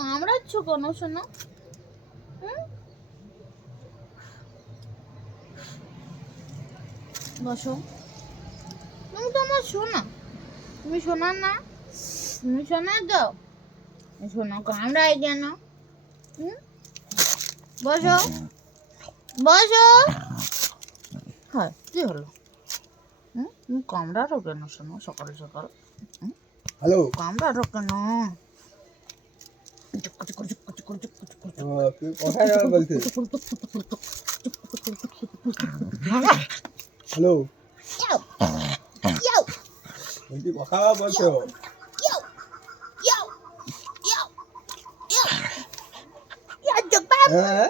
কামড়াচ্ছ কেন শোনা? বসো। তুমি তো আমার শোনা, তুমি শোনা না? তুমি শোনা তো? শোনা কামড়াই কেন? বসো বসো। হ্যাঁ, কি হলো? তুমি কামড়ারো কেন শোনো সকাল সকাল? হ্যালো, কামড়ারো কেন? কোথায় যাবে বলছে? হ্যালো, বলছি কথা বলছো? হ্যাঁ,